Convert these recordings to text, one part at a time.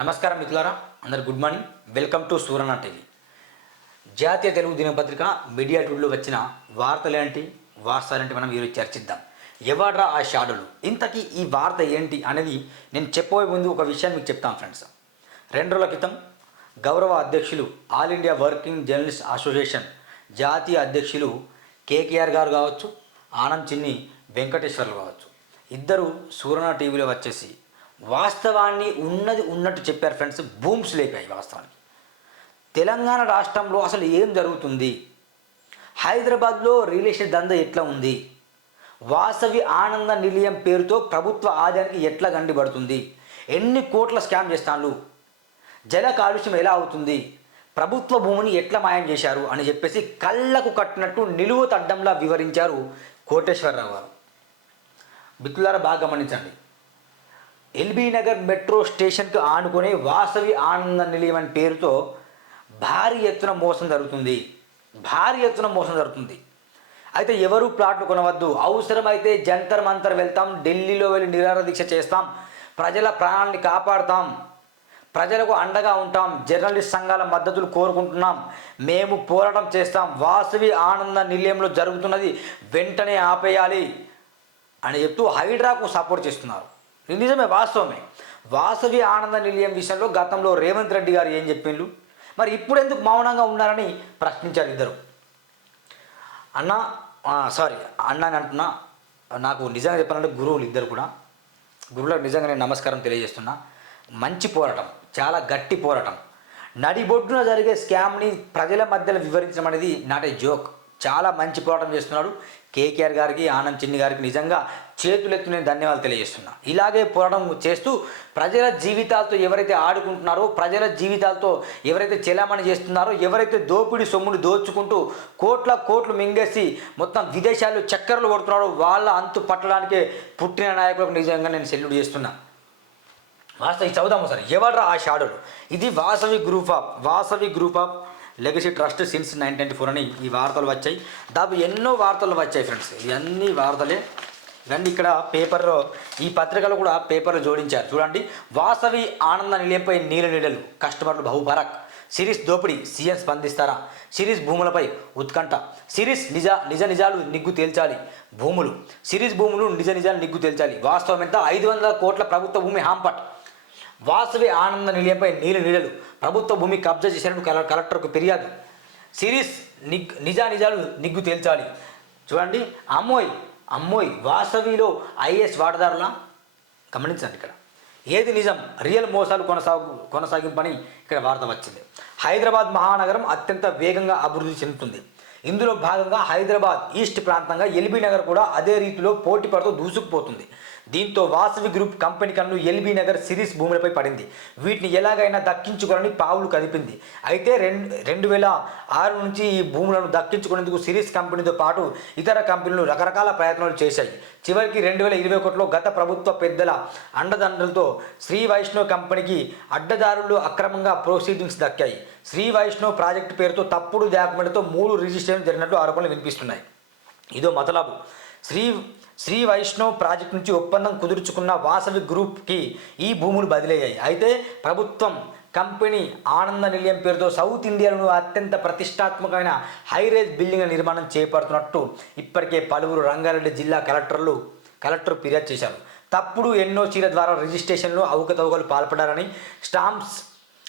నమస్కారం మిత్రులారా అందరు good morning. Welcome to Surana TV. జాతీయ తెలుగు దినపత్రిక మీడియా టూల్లో వచ్చిన వార్తలేంటి వార్తలేంటి మనం ఈరోజు చర్చిద్దాం. ఎవడ్రా ఆ షాడోలు? ఇంతకీ ఈ వార్త ఏంటి అనేది నేను చెప్పబోయే ముందు ఒక విషయాన్ని మీకు చెప్తాను ఫ్రెండ్స్. రెండు రోజుల క్రితం గౌరవ అధ్యక్షులు all India working journalist association జాతీయ అధ్యక్షులు కేకేఆర్ గారు కావచ్చు ఆనంద్ చిన్ని వెంకటేశ్వర్లు కావచ్చు. ఇద్దరు సూరణ టీవీలో వచ్చేసి వాస్తవాన్ని ఉన్నది ఉన్నట్టు చెప్పారు ఫ్రెండ్స్ బూమ్స్ లేపాయి వాస్తవానికి. తెలంగాణ రాష్ట్రంలో అసలు ఏం జరుగుతుంది? హైదరాబాద్లో రియల్ ఎస్టేట్ దంద ఎట్లా ఉంది? వాసవి ఆనంద నిలయం పేరుతో ప్రభుత్వ ఆదాయానికి ఎట్లా గండిపడుతుంది? ఎన్ని కోట్ల స్కామ్ చేస్తాను జల కాలుష్యం ఎలా అవుతుంది? ప్రభుత్వ భూమిని ఎట్లా మాయం చేశారు? అని చెప్పేసి కళ్ళకు కట్టినట్టు నిలువు తడ్డంలా వివరించారు కోటేశ్వరరావు గారు. బిత్తులారా బాగా గమనించండి. ఎల్బీ నగర్ మెట్రో స్టేషన్కు ఆనుకునే వాసవి ఆనంద నిలయం అనే పేరుతో భారీ ఎత్తున మోసం జరుగుతుంది. భారీ ఎత్తున మోసం జరుగుతుంది. అయితే ఎవరు ప్లాట్లు కొనవద్దు. అవసరమైతే జంతర్ మంతర్ వెళ్తాం. ఢిల్లీలో వెళ్ళి నిరాహార దీక్ష చేస్తాం. ప్రజల ప్రాణాలని కాపాడతాం. ప్రజలకు అండగా ఉంటాం. జర్నలిస్ట్ సంఘాల మద్దతులు కోరుకుంటున్నాం. మేము పోరాటం చేస్తాం. వాసవి ఆనంద నిలయంలో జరుగుతున్నది వెంటనే ఆపేయాలి అని చెప్తూ హైడ్రాకు సపోర్ట్ చేస్తున్నారు. నిజమే వాస్తవమే. వాసవి ఆనంద నిలయం విషయంలో గతంలో రేవంత్ రెడ్డి గారు ఏం చెప్పిండ్రు? మరి ఇప్పుడు ఎందుకు మౌనంగా ఉన్నారని ప్రశ్నించారు ఇద్దరు. అన్న సారీ అన్న అని అంటున్నా. నాకు నిజంగా చెప్పాలంటే గురువులు ఇద్దరు కూడా. గురువులకు నిజంగా నేను నమస్కారం తెలియజేస్తున్నా. మంచి పోరాటం చాలా గట్టి పోరాటం. నడిబొడ్డున జరిగే స్కామ్ని ప్రజల మధ్యలో వివరించడం అనేది నాట్ ఏ జోక్. చాలా మంచి పోరాటం చేస్తున్నాడు. కేకేఆర్ గారికి ఆనంద్ చిన్ని గారికి నిజంగా చేతులెత్తు నేను ధన్యవాదాలు తెలియజేస్తున్నా. ఇలాగే పోరాటం చేస్తూ ప్రజల జీవితాలతో ఎవరైతే ఆడుకుంటున్నారో ప్రజల జీవితాలతో ఎవరైతే చెలామణి చేస్తున్నారో ఎవరైతే దోపిడీ సొమ్మును దోచుకుంటూ కోట్ల కోట్లు మింగేసి మొత్తం విదేశాల్లో చక్కర్లు కొడుతున్నారో వాళ్ళ అంతు పట్టడానికే పుట్టిన నాయకులకు నిజంగా నేను సెల్యూట్ చేస్తున్నా. వాస్తవి చదువుదాము సార్ ఎవడ్రా ఆ షాడోలు? ఇది Vasavi group of Vasavi group of legacy trust since nineteen twenty four అని ఈ వార్తలు వచ్చాయి. దాదాపు ఎన్నో వార్తలు వచ్చాయి ఫ్రెండ్స్. ఇవన్నీ వార్తలే. రండి ఇక్కడ పేపర్లో ఈ పత్రికలో కూడా పేపర్లు జోడించారు. చూడండి వాసవి ఆనంద నిలయంపై నీల నీడలు కస్టమర్లు బహుభారక్ సిరీస్ దోపిడీ సీఎం స్పందిస్తారా? సిరీస్ భూములపై ఉత్కంఠ. సిరీస్ నిజ నిజ నిజాలు నిగ్గు తేల్చాలి భూములు. సిరీస్ భూములు నిజ నిజాలు నిగ్గు తేల్చాలి. వాస్తవం ఎంత? ఐదు వందల కోట్ల ప్రభుత్వ భూమి హాంపట్. వాసవి ఆనంద నిలయంపై నీళ్ళు నీడలు ప్రభుత్వ భూమి కబ్జా చేసినట్టు కలెక్టర్కు ఫిర్యాదు. సిరీస్ నిగ్ నిజా నిజాలు నిగ్గు తేల్చాలి. చూడండి అమ్మోయ్ అమ్మోయ్ వాసవిలో ఐఏఎస్ వాటాదారుల? గమనించండి ఇక్కడ. ఏది నిజం? రియల్ మోసాలు కొనసాగు కొనసాగింపని ఇక్కడ వార్త వచ్చింది. హైదరాబాద్ మహానగరం అత్యంత వేగంగా అభివృద్ధి చెందుతుంది. ఇందులో భాగంగా హైదరాబాద్ ఈస్ట్ ప్రాంతంగా ఎల్బీ నగర్ కూడా అదే రీతిలో పోటీ పడుతూ దూసుకుపోతుంది. దీంతో వాసవి గ్రూప్ కంపెనీ కన్ను ఎల్బీ నగర్ సిరీస్ భూములపై పడింది. వీటిని ఎలాగైనా దక్కించుకోవాలని పావులు కదిపింది. అయితే రెండు రెండు వేల ఆరు నుంచి ఈ భూములను దక్కించుకునేందుకు సిరీస్ కంపెనీతో పాటు ఇతర కంపెనీలు రకరకాల ప్రయత్నాలు చేశాయి. చివరికి రెండు వేల ఇరవై ఒకటిలో గత ప్రభుత్వ పెద్దల అండదండలతో శ్రీ వైష్ణవ్ కంపెనీకి అడ్డదారులు అక్రమంగా ప్రొసీడింగ్స్ దక్కాయి. శ్రీ వైష్ణవ్ ప్రాజెక్టు పేరుతో తప్పుడు డాక్యుమెంట్తో మూడు రిజిస్ట్రేషన్ జరిగినట్లు ఆరోపణలు వినిపిస్తున్నాయి. ఇదో మతలాబు. శ్రీ శ్రీ వైష్ణవ్ ప్రాజెక్ట్ నుంచి ఒప్పందం కుదుర్చుకున్న వాసవి గ్రూప్కి ఈ భూములు బదిలయ్యాయి. అయితే ప్రభుత్వం కంపెనీ ఆనంద నిలయం పేరుతో సౌత్ ఇండియాలో అత్యంత ప్రతిష్టాత్మకమైన హైరేజ్ బిల్డింగ్ల నిర్మాణం చేపడుతున్నట్టు ఇప్పటికే పలువురు రంగారెడ్డి జిల్లా కలెక్టర్లు కలెక్టర్ ఫిర్యాదు చేశారు. తప్పుడు ఎన్ఓసీల ద్వారా రిజిస్ట్రేషన్లో అవకతవకలు పాల్పడారని స్టాంప్స్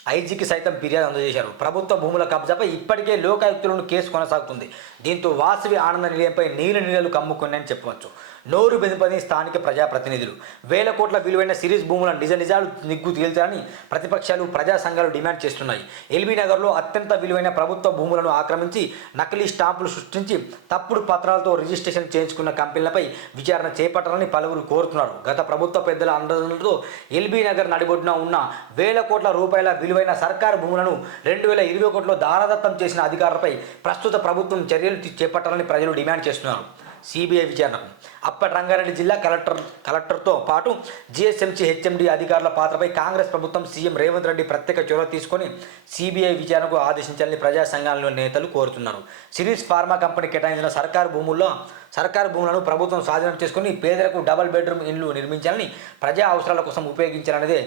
ఐజీకి సైతం ఫిర్యాదు అందజేశారు. ప్రభుత్వ భూముల కబ్జాపై ఇప్పటికే లోకాయుక్తులను కేసు కొనసాగుతుంది. దీంతో వాసవి ఆనంద నిలయంపై నీళ్ళ నీళ్ళు కమ్ముకున్నాయని చెప్పవచ్చు. నోరు బెదిపని స్థానిక ప్రజాప్రతినిధులు. వేల కోట్ల విలువైన సిరీస్ భూముల నిజ నిజాలు నిగ్గు తేల్చాలని ప్రతిపక్షాలు ప్రజా సంఘాలు డిమాండ్ చేస్తున్నాయి. ఎల్బీ నగర్లో అత్యంత విలువైన ప్రభుత్వ భూములను ఆక్రమించి నకిలీ స్టాంపులు సృష్టించి తప్పుడు పత్రాలతో రిజిస్ట్రేషన్ చేయించుకున్న కంపెనీలపై విచారణ చేపట్టాలని పలువురు కోరుతున్నారు. గత ప్రభుత్వ పెద్దల ఆందోళనలతో ఎల్బీ నగర్ నడిబొడ్డున ఉన్న వేల కోట్ల రూపాయల విలువైన సర్కారు భూములను రెండు వేల ఇరవై ఒకటిలో దానదత్తం చేసిన అధికారులపై ప్రస్తుత ప్రభుత్వం చర్యలు చేపట్టాలని ప్రజలు డిమాండ్ చేస్తున్నారు. సిబిఐ విచారణకు అప్పటి రంగారెడ్డి జిల్లా కలెక్టర్ కలెక్టర్తో పాటు జిఎస్ఎంసీ హెచ్ఎండి అధికారుల పాత్రపై కాంగ్రెస్ ప్రభుత్వం సీఎం రేవంత్ రెడ్డి ప్రత్యేక చొరవ తీసుకొని సిబిఐ విచారణకు ఆదేశించాలని ప్రజా సంఘాల నేతలు కోరుతున్నారు. సిరీస్ ఫార్మా కంపెనీ కేటాయించిన సర్కారు భూముల్లో సర్కారు భూములను ప్రభుత్వం స్వాధీనం చేసుకుని పేదలకు డబల్ బెడ్రూమ్ ఇండ్లు నిర్మించాలని ప్రజా అవసరాల కోసం ఉపయోగించాలనేదే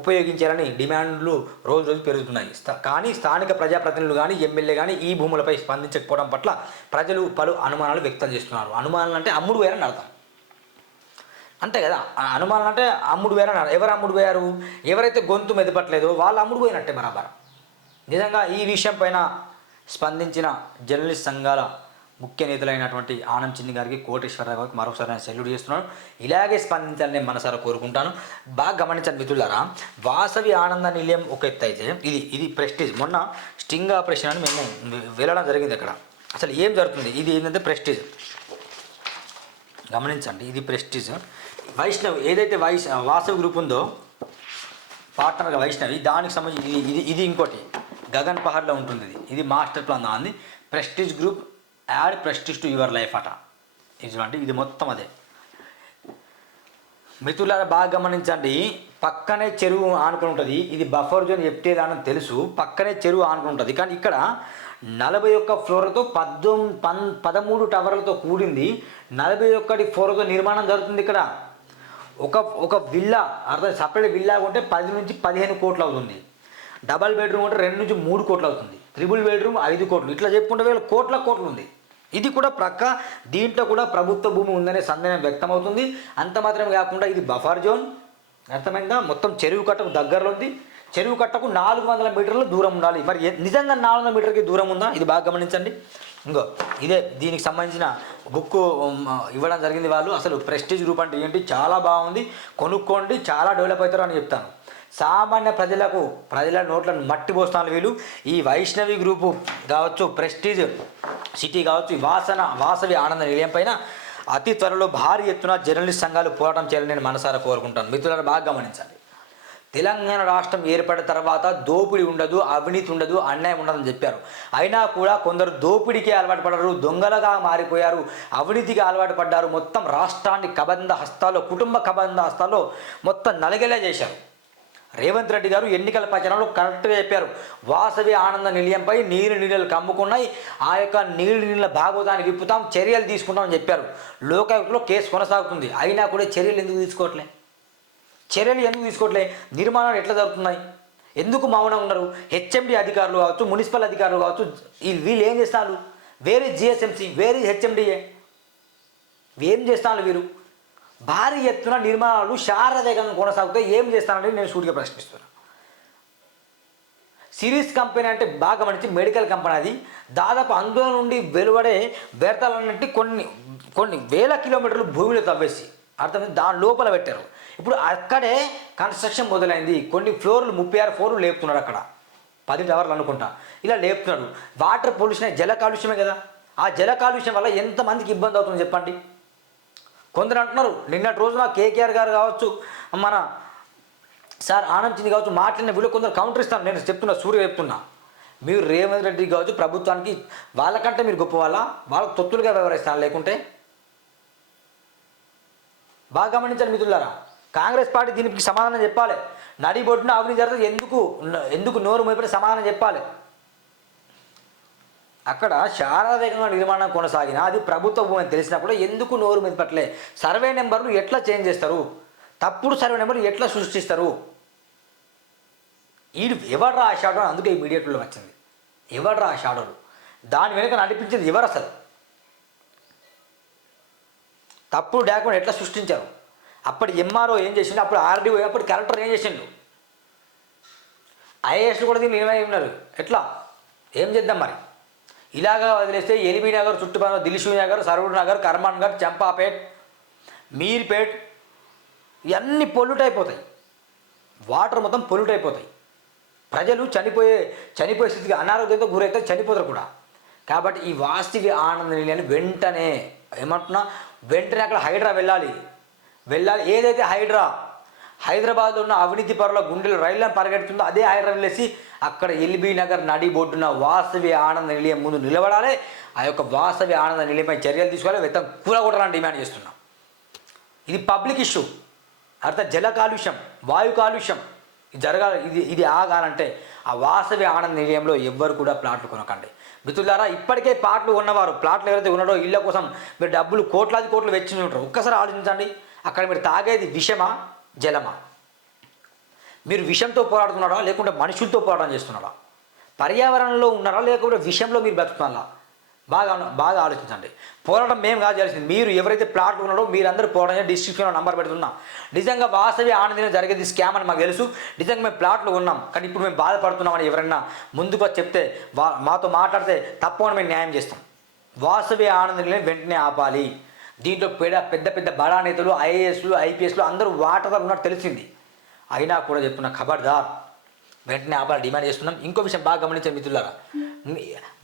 ఉపయోగించాలని డిమాండ్లు రోజు రోజు పెరుగుతున్నాయి. కానీ స్థానిక ప్రజాప్రతినిధులు కానీ ఎమ్మెల్యే కానీ ఈ భూములపై స్పందించకపోవడం పట్ల ప్రజలు పలు అనుమానాలు వ్యక్తం చేస్తున్నారు. అనుమానాలు అంటే అమ్ముడు వేరే అర్థం అంతే కదా? ఆ అంటే అమ్ముడు వేరని అర్థం. ఎవరు అమ్ముడు పోయారు? ఎవరైతే గొంతు మెదపట్లేదో వాళ్ళు అమ్ముడు పోయినట్టే బరాబర్. నిజంగా ఈ విషయం పైన స్పందించిన జర్నలిస్ట్ సంఘాల ముఖ్య నేతలైనటువంటి ఆనంద్ చింది గారికి కోటేశ్వరరావు గారికి మరొకసారి నేను సెల్యూట్ చేస్తున్నాను. ఇలాగే స్పందించాలని నేను మనసారా కోరుకుంటాను. బాగా గమనించండి మిత్రులారా వాసవి ఆనంద నిలయం ఒక ఎత్తు అయితే ఇది ఇది ప్రెస్టీజ్ మొన్న స్టింగ్ ఆపరేషన్ అని మేము వెళ్ళడం జరిగింది అక్కడ. అసలు ఏం జరుగుతుంది? ఇది ఏంటంటే ప్రెస్టీజ్ గమనించండి ఇది ప్రెస్టీజ్ వైష్ణవ్ ఏదైతే వైష్ వాసవి గ్రూప్ ఉందో పార్ట్నర్గా వైష్ణవి దానికి సంబంధించి ఇది ఇది ఇంకోటి గగన్ పహాడ్లో ఉంటుంది ఇది. ఇది మాస్టర్ ప్లాన్ అంది. Prestige group add prestige to your life అట. ఇది చూడండి ఇది మొత్తం అదే. మిత్రులారా బాగా గమనించండి పక్కనే చెరువు ఆనుకుని ఉంటుంది. ఇది బఫర్ జోన్ ఎఫ్టీఎల్ తెలుసు పక్కనే చెరువు ఆనుకుని ఉంటుంది. కానీ ఇక్కడ నలభై ఒక్క ఫ్లోర్లతో పద్దెనిమిది పన్ పదమూడు టవర్లతో కూడింది. నలభై ఒక్కటి ఫ్లోర్తో నిర్మాణం జరుగుతుంది ఇక్కడ. ఒక ఒక విల్లా అర్థం సపరేట్ విల్లా కొంటే పది నుంచి పదిహేను కోట్లు అవుతుంది. డబల్ బెడ్రూమ్ అంటే రెండు నుంచి మూడు కోట్లు అవుతుంది. త్రిబుల్ బెడ్రూమ్ ఐదు కోట్లు. ఇట్లా చెప్పుకుంటే వేల కోట్ల కోట్లు ఉంది. ఇది కూడా ప్రక్క దీంట్లో కూడా ప్రభుత్వ భూమి ఉందనే సందేహం వ్యక్తమవుతుంది. అంత మాత్రమే కాకుండా ఇది బఫర్ జోన్ అర్థమైందా? మొత్తం చెరువు కట్టకు దగ్గరలో ఉంది. చెరువు కట్టకు నాలుగు వందల మీటర్ల దూరం ఉండాలి. మరి నిజంగా నాలుగు వందల మీటర్కి దూరం ఉందా? ఇది బాగా గమనించండి. ఇంకో ఇదే దీనికి సంబంధించిన బుక్ ఇవ్వడం జరిగింది వాళ్ళు. అసలు ప్రెస్టీజ్ గ్రూప్ అంటే ఏంటి? చాలా బాగుంది. కొనుక్కోండి చాలా డెవలప్ అవుతారు అని చెప్తాను. సామాన్య ప్రజలకు ప్రజల నోట్లను మట్టి పోస్తాను వీళ్ళు. ఈ వైష్ణవి గ్రూపు కావచ్చు ప్రెస్టీజ్ సిటీ కావచ్చు వాసన వాసవి ఆనంద నిలయం పైన అతి త్వరలో భారీ ఎత్తున జర్నలిస్ట్ సంఘాలు పోరాటం చేయాలని నేను మనసారా కోరుకుంటాను. మిత్రులను బాగా గమనించండి. తెలంగాణ రాష్ట్రం ఏర్పడిన తర్వాత దోపిడీ ఉండదు అవినీతి ఉండదు అన్యాయం ఉండదని చెప్పారు. అయినా కూడా కొందరు దోపిడీకి అలవాటు పడ్డారు దొంగలుగా మారిపోయారు అవినీతికి అలవాటు పడ్డారు. మొత్తం రాష్ట్రాన్ని కబంధ హస్తాల్లో కుటుంబ కబంధ హస్తాల్లో మొత్తం నలగేలా చేశారు. రేవంత్ రెడ్డి గారు ఎన్నికల ప్రచారంలో కరెక్ట్గా చెప్పారు. వాసవి ఆనంద నిలయంపై నీరు నీళ్ళు కమ్ముకున్నాయి. ఆ యొక్క నీళ్ళు నీళ్ళ భాగవతాన్ని విప్పుతాం చర్యలు తీసుకుంటామని చెప్పారు. లోకాయుక్తలో కేసు కొనసాగుతుంది. అయినా కూడా చర్యలు ఎందుకు తీసుకోవట్లేదు చర్యలు ఎందుకు తీసుకోవట్లే? నిర్మాణాలు ఎట్లా జరుగుతున్నాయి? ఎందుకు మౌనం ఉన్నారు హెచ్ఎండి అధికారులు కావచ్చు మున్సిపల్ అధికారులు కావచ్చు వీళ్ళు ఏం చేస్తారు వేరే జిఎస్ఎంసీ వేరే హెచ్ఎండిఏ. ఏం చేస్తాను వీరు భారీ ఎత్తున నిర్మాణాలు శారవేగంగా కొనసాగుతాయి ఏం చేస్తానని నేను సూటిగా ప్రశ్నిస్తున్నాను సిరీస్ కంపెనీ అంటే బాగా మంచి మెడికల్ కంపెనీ అది. దాదాపు అందులో నుండి వెలువడే వ్యర్థాలన్నింటి కొన్ని కొన్ని వేల కిలోమీటర్లు భూమిలో తవ్వేసి అర్థమైంది? దాని లోపల పెట్టారు. ఇప్పుడు అక్కడే కన్స్ట్రక్షన్ మొదలైంది. కొన్ని ఫ్లోర్లు ముప్పై ఆరు ఫ్లోర్లు లేపుతున్నారు అక్కడ. పది టవర్లు అనుకుంటా. ఇలా లేపుతున్నాడు. వాటర్ పొల్యూషన్ జల కాలుష్యమే కదా. ఆ జల కాలుష్యం వల్ల ఎంతమందికి ఇబ్బంది అవుతుందో చెప్పండి? కొందరు అంటున్నారు నిన్నటి రోజున కేకేఆర్ గారు కావచ్చు మన సార్ ఆనంద్ చింది కావచ్చు మాట్లాడిన వీళ్ళు కొందరు కౌంటర్ ఇస్తాను నేను చెప్తున్నా సూర్య చెప్తున్నా. మీరు రేవంత్ రెడ్డి కావచ్చు ప్రభుత్వానికి వాళ్ళకంటే మీరు గొప్ప వాళ్ళ వాళ్ళకు తొత్తులుగా వ్యవహరిస్తాను లేకుంటే? బాగా గమనించండి మిత్రులారా. కాంగ్రెస్ పార్టీ దీనికి సమాధానం చెప్పాలి. నడిబొడ్డున అవినీతి జరుగుతుంది ఎందుకు? ఎందుకు నోరు మోపడి సమాధానం చెప్పాలి? అక్కడ శారవేగంగా నిర్మాణం కొనసాగిన అది ప్రభుత్వ భూమి అని తెలిసినా కూడా ఎందుకు నోరు మీద పట్టలే సర్వే నెంబర్లు ఎట్లా చేంజ్ చేస్తారు? తప్పుడు సర్వే నెంబర్లు ఎట్లా సృష్టిస్తారు? వీడు ఎవరు ఆ షాడో అందుకే ఈ మీడియేట్లో వచ్చింది. ఎవరు ఆ షాడోలు? దాని వెనుక నడిపించేది ఎవరు అసలు? తప్పుడు డాక్యుమెంట్ ఎట్లా సృష్టించారు? అప్పటి ఎంఆర్ఓ ఏం చేసిండు? అప్పుడు ఆర్డీఓ అప్పుడు కలెక్టర్ ఏం చేసిండు? ఐఏఎస్లు కూడా దీన్ని ఏమై ఉన్నారు? ఎట్లా? ఏం చేద్దాం మరి? ఇలాగా వదిలేస్తే ఎల్బీ నగర్ చుట్టుపక్కల దిల్షూ నగర్ సరూర్ నగర్ కర్మాన్ నగర్ చంపాపేట్ మీర్పేట్ ఇవన్నీ పొల్యూట్ అయిపోతాయి. వాటర్ మొత్తం పొల్యూట్ అయిపోతాయి. ప్రజలు చనిపోయే చనిపోయే స్థితికి అనారోగ్యంతో గురైతే చనిపోతారు కూడా. కాబట్టి ఈ వాస్తవి ఆనంద నిలయాన్ని వెంటనే ఏమంటున్నా? వెంటనే అక్కడ హైడ్రా వెళ్ళాలి. వెళ్ళాలి. ఏదైతే హైడ్రా హైదరాబాద్లో ఉన్న అవినీతి పరుల గుండెలు రైళ్ళను పరిగెడుతుందో అదే హైడ్రా వెళ్ళేసి అక్కడ ఎల్బీ నగర్ నడి బొడ్డున వాసవి ఆనంద నిలయం ముందు నిలబడాలి. ఆ యొక్క వాసవి ఆనంద నిలయంపై చర్యలు తీసుకోవాలి. వెతం కూలగొట్టాలని డిమాండ్ చేస్తున్నాం. ఇది పబ్లిక్ ఇష్యూ. అర్థం జల కాలుష్యం వాయు కాలుష్యం. జరగాలి. ఇది ఇది ఆగాలంటే ఆ వాసవి ఆనంద నిలయంలో ఎవ్వరు కూడా ప్లాట్లు కొనకండి. మిత్రులారా ఇప్పటికే ప్లాట్లు ఉన్నవారు ప్లాట్లు ఎవరైతే ఉన్నారో ఇళ్ళ కోసం మీరు డబ్బులు కోట్లాది కోట్లు వెచ్చించి ఉంటారు. ఒక్కసారి ఆలోచించండి. అక్కడ మీరు తాగేది విషమా జలమా? మీరు విషంతో పోరాడుతున్నారా లేకుంటే మనుషులతో పోరాటం చేస్తున్నారా? పర్యావరణంలో ఉన్నారా లేకుంటే విషయంలో మీరు బతుకుతున్నారా బాగా బాగా ఆలోచించండి. పోరాటం మేము కాదు చేయాల్సింది. మీరు ఎవరైతే ప్లాట్లు ఉన్నారో మీరందరూ పోరాటం డిస్క్రిప్షన్లో నంబర్ పెడుతున్నాం. నిజంగా వాస్తవి ఆనందంగా జరిగేది స్కామ్ అని మాకు తెలుసు. నిజంగా మేము ప్లాట్లు ఉన్నాం. కానీ ఇప్పుడు మేము బాధపడుతున్నామని ఎవరైనా ముందుగా చెప్తే వా మాతో మాట్లాడితే తప్పకుండా మేము న్యాయం చేస్తాం. వాస్తవి ఆనందని వెంటనే ఆపాలి. దీంట్లో పెద్ద పెద్ద పెద్ద బడా నేతలు ఐఏఎస్లు ఐపీఎస్లు అందరూ వాటర్ ఉన్నట్టు తెలిసింది. అయినా కూడా చెప్తున్న ఖబర్దార్. వెంటనే ఆపాలి డిమాండ్ చేస్తున్నాం. ఇంకో విషయం బాగా గమనించే మిత్రులారా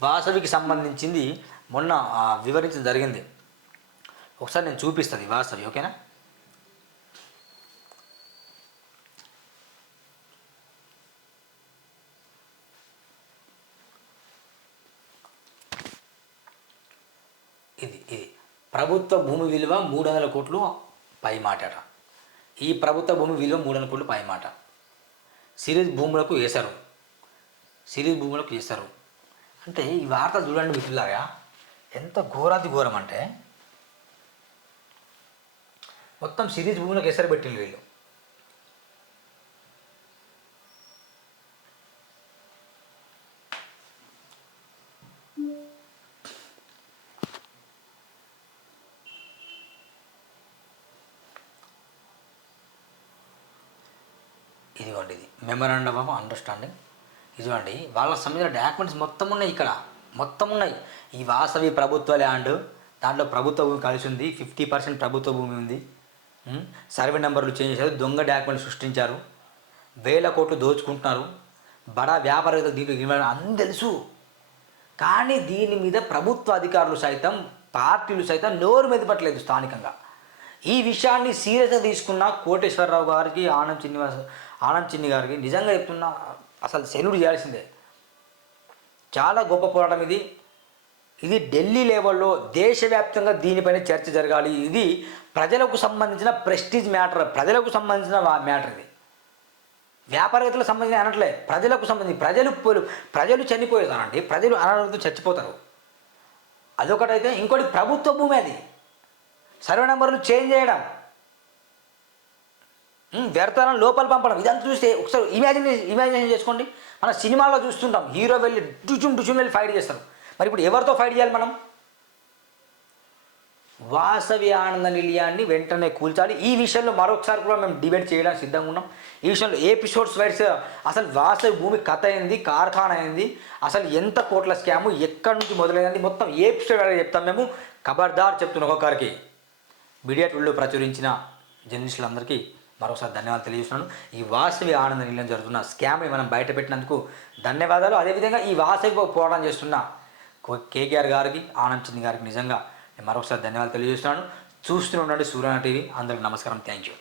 వాసవికి సంబంధించింది మొన్న వివరించడం జరిగింది. ఒకసారి నేను చూపిస్తుంది వాసవి ఓకేనా? ఇది ఇది. ప్రభుత్వ భూమి విలువ మూడు వందల కోట్లు పై మాట ఈ ప్రభుత్వ భూమి విలువ మూడు వందల కోట్లు పై మాట సిరీస్ భూములకు వేశారు. సిరీస్ భూములకు వేశారు. అంటే ఈ వార్త చూడండి మిత్రులారా ఎంత ఘోరాతి ఘోరం అంటే మొత్తం సిరీస్ భూములకు ఎసరు పెట్టింది వీళ్ళు ఇదిగోండి ఇది మెమరాండమ్ ఆఫ్ అండర్స్టాండింగ్ ఇదిగోండి వాళ్ళ సంబంధించిన డాక్యుమెంట్స్ మొత్తం ఉన్నాయి ఇక్కడ. మొత్తం ఉన్నాయి ఈ వాసవి ప్రభుత్వ ల్యాండ్ దాంట్లో ప్రభుత్వ భూమి కలిసి ఉంది ఫిఫ్టీ పర్సెంట్ ప్రభుత్వ భూమి ఉంది. సర్వే నెంబర్లు చేంజ్ చేశారు దొంగ డాక్యుమెంట్లు సృష్టించారు. వేల కోట్లు దోచుకుంటున్నారు. బడా వ్యాపారవేత్తలు దీంట్లో ఇన్వాల్వ్ తెలుసు. కానీ దీని మీద ప్రభుత్వ అధికారులు సైతం పార్టీలు సైతం నోరు మెదపట్లేదు స్థానికంగా. ఈ విషయాన్ని సీరియస్గా తీసుకున్న కోటేశ్వరరావు గారికి ఆనంద్ చిన్నివాస ఆనంద్ చిన్ని గారికి నిజంగా చెప్తున్నా అసలు సెల్యూట్ చేయాల్సిందే. చాలా గొప్ప పోరాటం ఇది. ఇది ఢిల్లీ లెవెల్లో దేశవ్యాప్తంగా దీనిపైన చర్చ జరగాలి. ఇది ప్రజలకు సంబంధించిన ప్రెస్టీజ్ మ్యాటర్ ప్రజలకు సంబంధించిన మ్యాటర్ ఇది. వ్యాపారవేత్తలకు సంబంధించిన అనట్లే ప్రజలకు సంబంధించి ప్రజలు పోలు- ప్రజలు చనిపోయేదానండి ప్రజలు అనారోగ్యంతో చచ్చిపోతారు. అదొకటైతే ఇంకోటి ప్రభుత్వ భూమి అది. సర్వే నెంబర్లు చేంజ్ చేయడం. వ్యర్థాలను లోపల పంపడం. ఇదంతా చూస్తే ఒకసారి ఇమాజిన్ ఇమాజినేషన్ చేసుకోండి. మనం సినిమాలో చూస్తుంటాం హీరో వెళ్ళి డుచుం డుచుం వెళ్ళి ఫైట్ చేస్తారు. మరి ఇప్పుడు ఎవరితో ఫైట్ చేయాలి మనం? వాసవి ఆనంద నిలయాన్ని వెంటనే కూల్చాలి. ఈ విషయంలో మరొకసారి కూడా మేము డిబేట్ చేయడానికి సిద్ధంగా ఉన్నాం. ఈ విషయంలో ఎపిసోడ్స్ వైడ్స్ అసలు వాసవి భూమి కథ అయింది కార్ఖానా అయింది అసలు ఎంత కోట్ల స్కాము ఎక్కడి నుంచి మొదలైంది మొత్తం ఏ ఎపిసోడ్ అనేది చెప్తాం మేము. ఖబర్దార్ చెప్తున్న ఒక్కొక్కరికి. మీడియా టూల్లో ప్రచురించిన జర్నలిస్టులందరికీ మరోసారి ధన్యవాదాలు తెలియజేస్తున్నాను. ఈ వాసవి ఆనంద నిలయం జరుగుతున్న స్కామ్ని మనం బయట పెట్టినందుకు ధన్యవాదాలు. అదేవిధంగా ఈ వాసవి పోరాటం చేస్తున్న కేకేఆర్ గారికి ఆనంద్ చంద్ గారికి నిజంగా నేను మరొకసారి ధన్యవాదాలు తెలియజేస్తున్నాను. చూస్తూనే ఉండండి సూర్యన టీవీ. అందరికి నమస్కారం. Thank you.